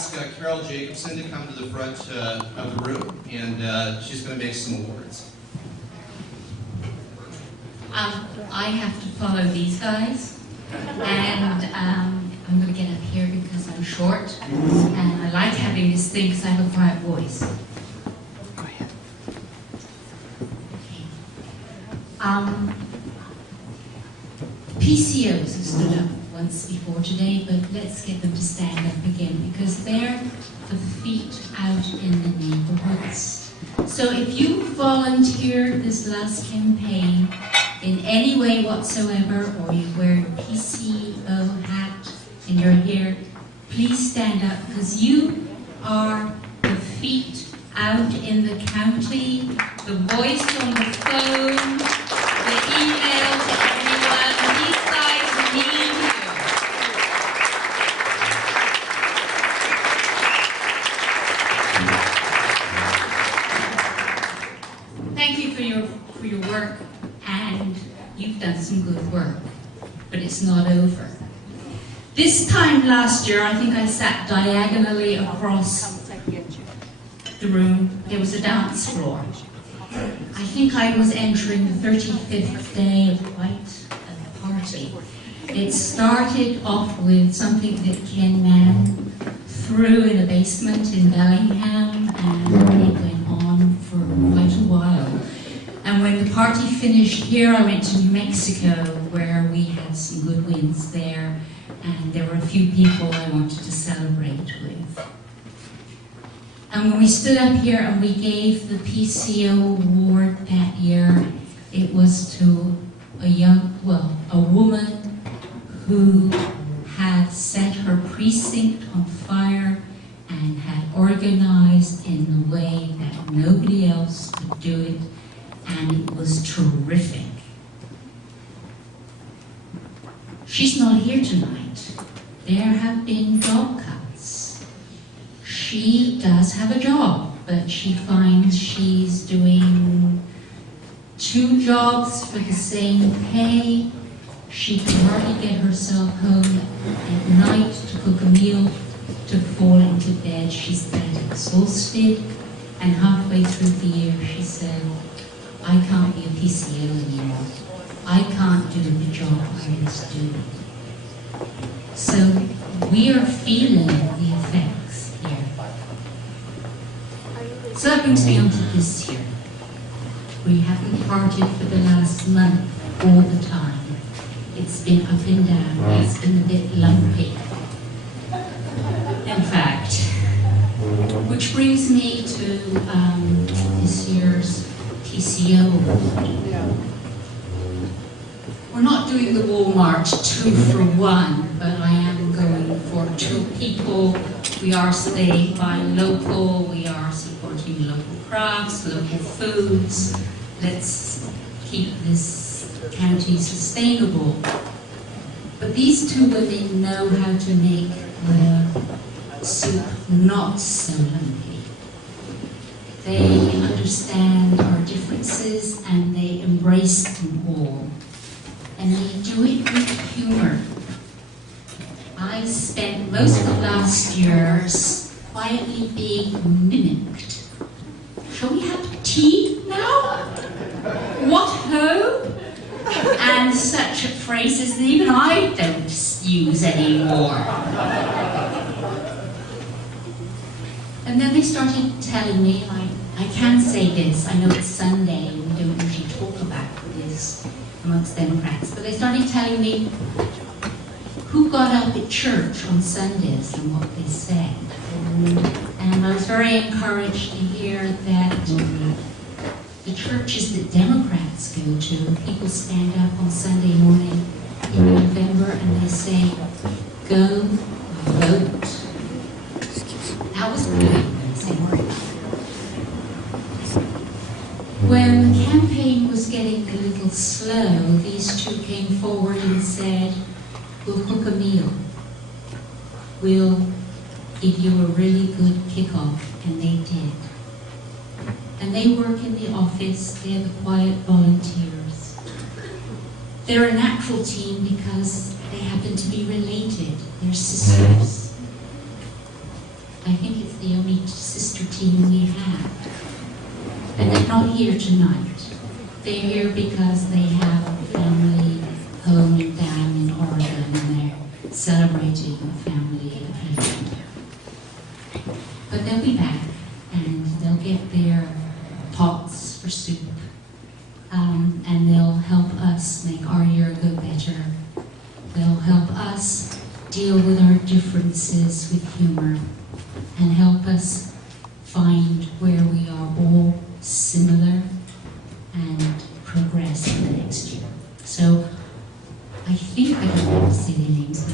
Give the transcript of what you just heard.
ask Carol Jacobson to come to the front of the room, and she's going to make some awards. I have to follow these guys, and I'm going to get up here because I'm short, and I like having this thing because I have a quiet voice. Go ahead. Okay. PCOs have stood up once before today, but let's get them to stand up again because they're the feet out in the neighborhoods. So if you volunteered this last campaign in any way whatsoever, or you wear a PCO hat and you're here, please stand up because you are the feet out in the county, the voice on the phone, the email to everyone. These guys need you. Thank you for your work, and you've done some good work, but it's not over. This time last year, I think I sat diagonally across the room. There was a dance floor. I think I was entering the 35th day of quite a party. It started off with something that Ken Mann threw in a basement in Bellingham, and it went on for quite a while. And when the party finished here, I went to New Mexico, where we had some good wins there, and there were a few people I wanted to celebrate with. And when we stood up here and we gave the PCO award that year, it was to a woman who had set her precinct on fire and had organized in the way that nobody else could do it, and it was terrific. She's not here tonight. There have been job cuts. She does have a job, but she finds she's doing 2 jobs for the same pay. She can hardly get herself home at night to cook a meal, to fall into bed. She's that exhausted, and halfway through the year she said, I can't be a PCO anymore. I can't do the job I was doing. So we are feeling the effects here. So that brings me on to this year. We haven't partied for the last month all the time. It's been up and down. It's been a bit lumpy. In fact, which brings me to this year's PCO award. We're not doing the Walmart 2 for 1, but I am going for 2 people. We are staying by local, we are supporting local crafts, local foods. Let's keep this county sustainable. But these 2 women know how to make the soup not so lumpy. They understand our differences and they embrace them all. And they do it with humor. I spent most of last year quietly being mimicked. Shall we have tea now? What ho? And such phrases that even I don't use anymore. And then they started telling me, I can say this, I know it's Sunday and we don't usually talk about this amongst Democrats, but they started telling me who got up at church on Sundays and what they said. And I was very encouraged to hear that the churches that Democrats go to, people stand up on Sunday morning in November and they say, go vote. That was pretty amazing. When the campaign was getting a little slow, these 2 came forward and said, we'll cook a meal. We'll give you a really good kickoff, and they did. And they work in the office, they're the quiet volunteers. They're a natural team because they happen to be related, they're sisters. I think it's the only sister team we have. And they're not here tonight. They're here because they have a family home down in Oregon and they're celebrating a family event. But they'll be back and they'll get their pots for soup. And they'll help us make our year go better. They'll help us deal with our differences with humor and help us find where we are all similar and progress for the next year. So I think I don't want to say their names,